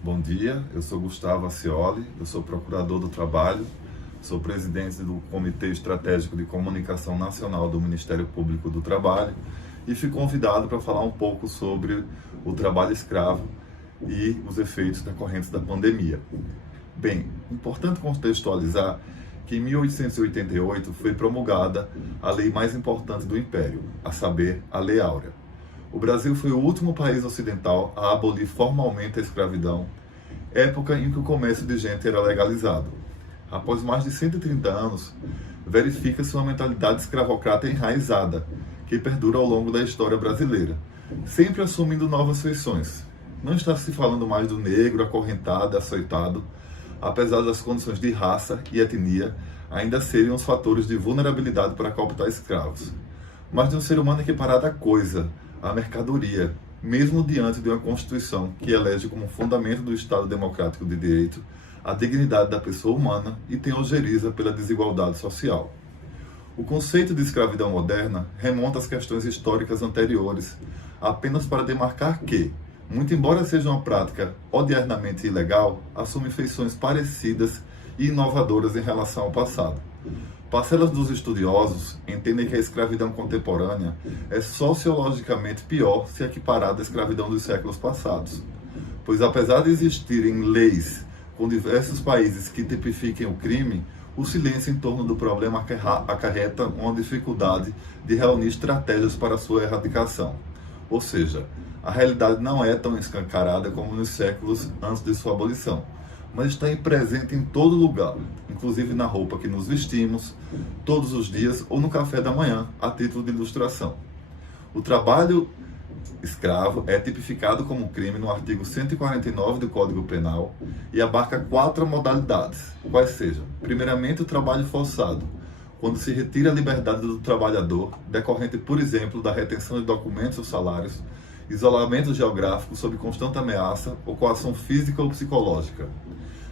Bom dia, eu sou Gustavo Acioli, eu sou procurador do trabalho, sou presidente do Comitê Estratégico de Comunicação Nacional do Ministério Público do Trabalho e fui convidado para falar um pouco sobre o trabalho escravo e os efeitos decorrentes da pandemia. Bem, importante contextualizar que em 1888 foi promulgada a lei mais importante do Império, a saber, a Lei Áurea. O Brasil foi o último país ocidental a abolir formalmente a escravidão, época em que o comércio de gente era legalizado. Após mais de 130 anos, verifica-se uma mentalidade escravocrata enraizada, que perdura ao longo da história brasileira, sempre assumindo novas feições. Não está se falando mais do negro acorrentado e açoitado, apesar das condições de raça e etnia ainda serem os fatores de vulnerabilidade para cooptar escravos, mas de um ser humano equiparado à coisa, à mercadoria, mesmo diante de uma Constituição que elege como fundamento do Estado Democrático de Direito a dignidade da pessoa humana e tem ojeriza pela desigualdade social. O conceito de escravidão moderna remonta às questões históricas anteriores, apenas para demarcar que, muito embora seja uma prática odiernamente ilegal, assume feições parecidas e inovadoras em relação ao passado. Parcelas dos estudiosos entendem que a escravidão contemporânea é sociologicamente pior se equiparada à escravidão dos séculos passados, pois apesar de existirem leis com diversos países que tipifiquem o crime, o silêncio em torno do problema acarreta uma dificuldade de reunir estratégias para sua erradicação. Ou seja, a realidade não é tão escancarada como nos séculos antes de sua abolição, mas está presente em todo lugar, inclusive na roupa que nos vestimos, todos os dias ou no café da manhã, a título de ilustração. O trabalho escravo é tipificado como crime no artigo 149 do Código Penal e abarca 4 modalidades, quais sejam: primeiramente, o trabalho forçado, quando se retira a liberdade do trabalhador, decorrente, por exemplo, da retenção de documentos ou salários, isolamento geográfico sob constante ameaça ou coação física ou psicológica.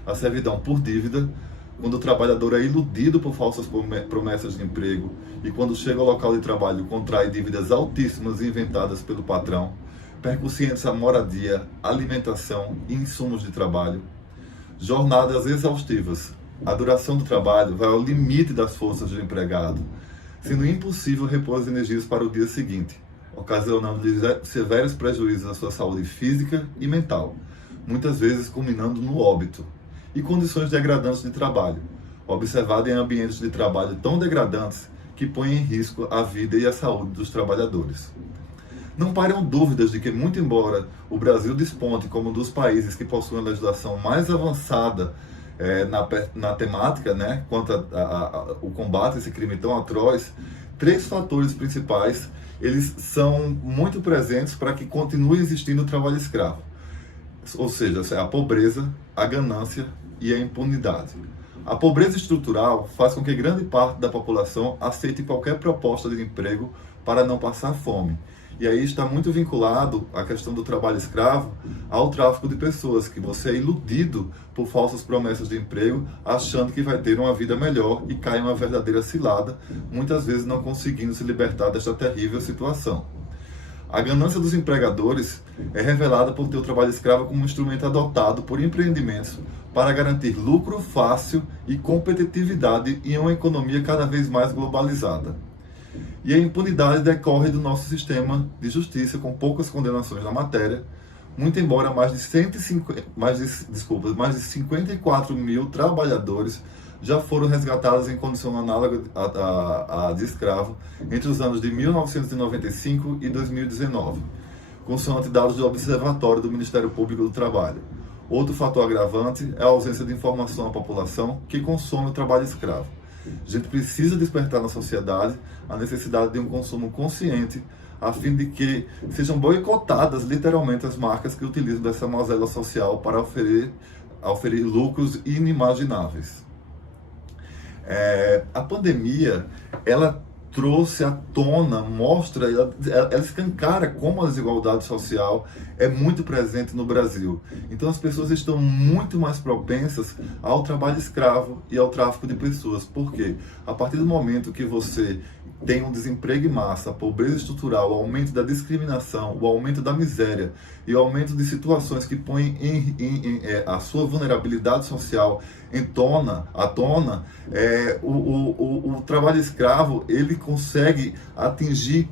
A servidão por dívida, quando o trabalhador é iludido por falsas promessas de emprego e quando chega ao local de trabalho contrai dívidas altíssimas inventadas pelo patrão, percussientes à moradia, alimentação e insumos de trabalho. Jornadas exaustivas. A duração do trabalho vai ao limite das forças do empregado, sendo impossível repor as energias para o dia seguinte, ocasionando-lhe severos prejuízos à sua saúde física e mental, muitas vezes culminando no óbito. E condições degradantes de trabalho, observado em ambientes de trabalho tão degradantes que põem em risco a vida e a saúde dos trabalhadores. Não pairão dúvidas de que, muito embora o Brasil desponte como um dos países que possuem a legislação mais avançada na temática, quanto ao combate a esse crime tão atroz, 3 fatores principais eles são muito presentes para que continue existindo o trabalho escravo. Ou seja, a pobreza, a ganância e a impunidade. A pobreza estrutural faz com que grande parte da população aceite qualquer proposta de emprego para não passar fome. E aí está muito vinculado a questão do trabalho escravo ao tráfico de pessoas, que você é iludido por falsas promessas de emprego, achando que vai ter uma vida melhor e cai em uma verdadeira cilada, muitas vezes não conseguindo se libertar desta terrível situação. A ganância dos empregadores é revelada por ter o trabalho escravo como um instrumento adotado por empreendimentos para garantir lucro fácil e competitividade em uma economia cada vez mais globalizada. E a impunidade decorre do nosso sistema de justiça, com poucas condenações na matéria, muito embora mais de 54 mil trabalhadores já foram resgatados em condição análoga à de escravo entre os anos de 1995 e 2019, consoante dados do Observatório do Ministério Público do Trabalho. Outro fator agravante é a ausência de informação à população que consome o trabalho escravo. A gente precisa despertar na sociedade a necessidade de um consumo consciente, a fim de que sejam boicotadas literalmente as marcas que utilizam dessa mazela social para oferir lucros inimagináveis. A pandemia, ela trouxe à tona, mostra, ela escancara como a desigualdade social é muito presente no Brasil. Então as pessoas estão muito mais propensas ao trabalho escravo e ao tráfico de pessoas. Por quê? A partir do momento que você tem um desemprego em massa, a pobreza estrutural, o aumento da discriminação, o aumento da miséria e o aumento de situações que põem a sua vulnerabilidade social à tona, o trabalho escravo ele consegue atingir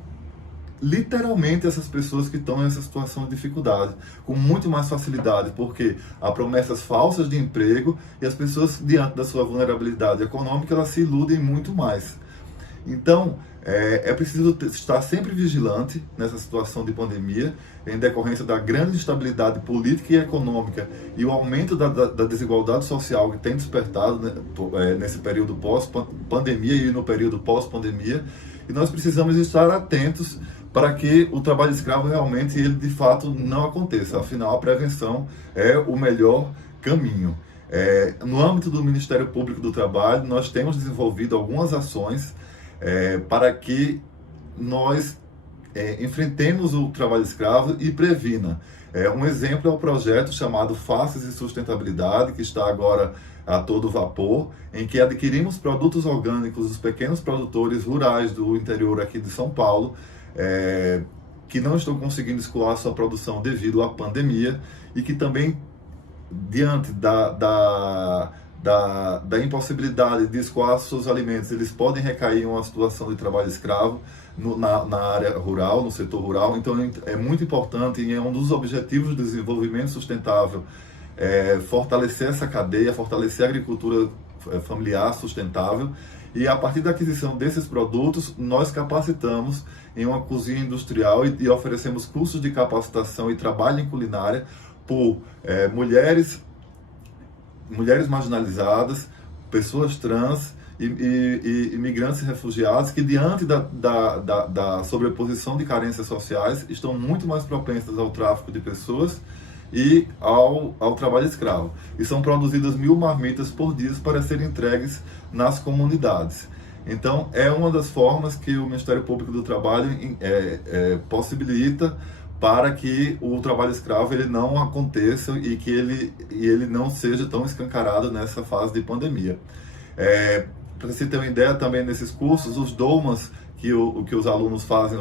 literalmente essas pessoas que estão nessa situação de dificuldade, com muito mais facilidade, porque há promessas falsas de emprego e as pessoas, diante da sua vulnerabilidade econômica, elas se iludem muito mais. Então, é preciso estar sempre vigilante nessa situação de pandemia, em decorrência da grande instabilidade política e econômica e o aumento da desigualdade social que tem despertado, né, nesse período pós-pandemia e no período pós-pandemia. E nós precisamos estar atentos para que o trabalho escravo realmente, ele de fato não aconteça. Afinal, a prevenção é o melhor caminho. No âmbito do Ministério Público do Trabalho, nós temos desenvolvido algumas ações para que nós enfrentemos o trabalho escravo e previna. Um exemplo é o projeto chamado Faces e Sustentabilidade, que está agora a todo vapor, em que adquirimos produtos orgânicos dos pequenos produtores rurais do interior aqui de São Paulo, que não estão conseguindo escoar sua produção devido à pandemia e que também, diante da impossibilidade de escoar seus alimentos, eles podem recair em uma situação de trabalho escravo na área rural, no setor rural. Então é muito importante e é um dos objetivos do desenvolvimento sustentável fortalecer essa cadeia, fortalecer a agricultura familiar sustentável. E a partir da aquisição desses produtos, nós capacitamos em uma cozinha industrial e oferecemos cursos de capacitação e trabalho em culinária por mulheres marginalizadas, pessoas trans e imigrantes e refugiados que, diante da sobreposição de carências sociais, estão muito mais propensas ao tráfico de pessoas e ao trabalho escravo. E são produzidas 1000 marmitas por dia para serem entregues nas comunidades. Então, é uma das formas que o Ministério Público do Trabalho possibilita para que o trabalho escravo ele não aconteça e que ele não seja tão escancarado nessa fase de pandemia. Para você ter uma ideia, também nesses cursos, os dolmas que os alunos fazem,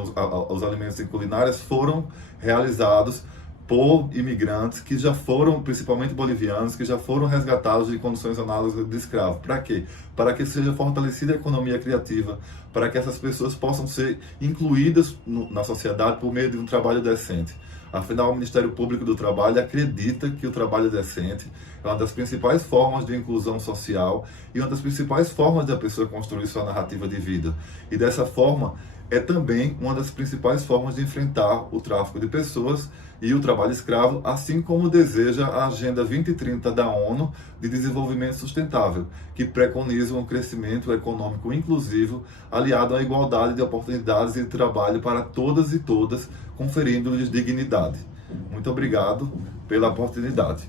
os alimentos em culinárias, foram realizados por imigrantes que já foram, principalmente bolivianos, que já foram resgatados de condições análogas de escravo. Para quê? Para que seja fortalecida a economia criativa, para que essas pessoas possam ser incluídas na sociedade por meio de um trabalho decente. Afinal, o Ministério Público do Trabalho acredita que o trabalho decente é uma das principais formas de inclusão social e uma das principais formas de a pessoa construir sua narrativa de vida. E dessa forma, é também uma das principais formas de enfrentar o tráfico de pessoas e o trabalho escravo, assim como deseja a Agenda 2030 da ONU de Desenvolvimento Sustentável, que preconiza um crescimento econômico inclusivo aliado à igualdade de oportunidades de trabalho para todas e todas, conferindo-lhes dignidade. Muito obrigado pela oportunidade.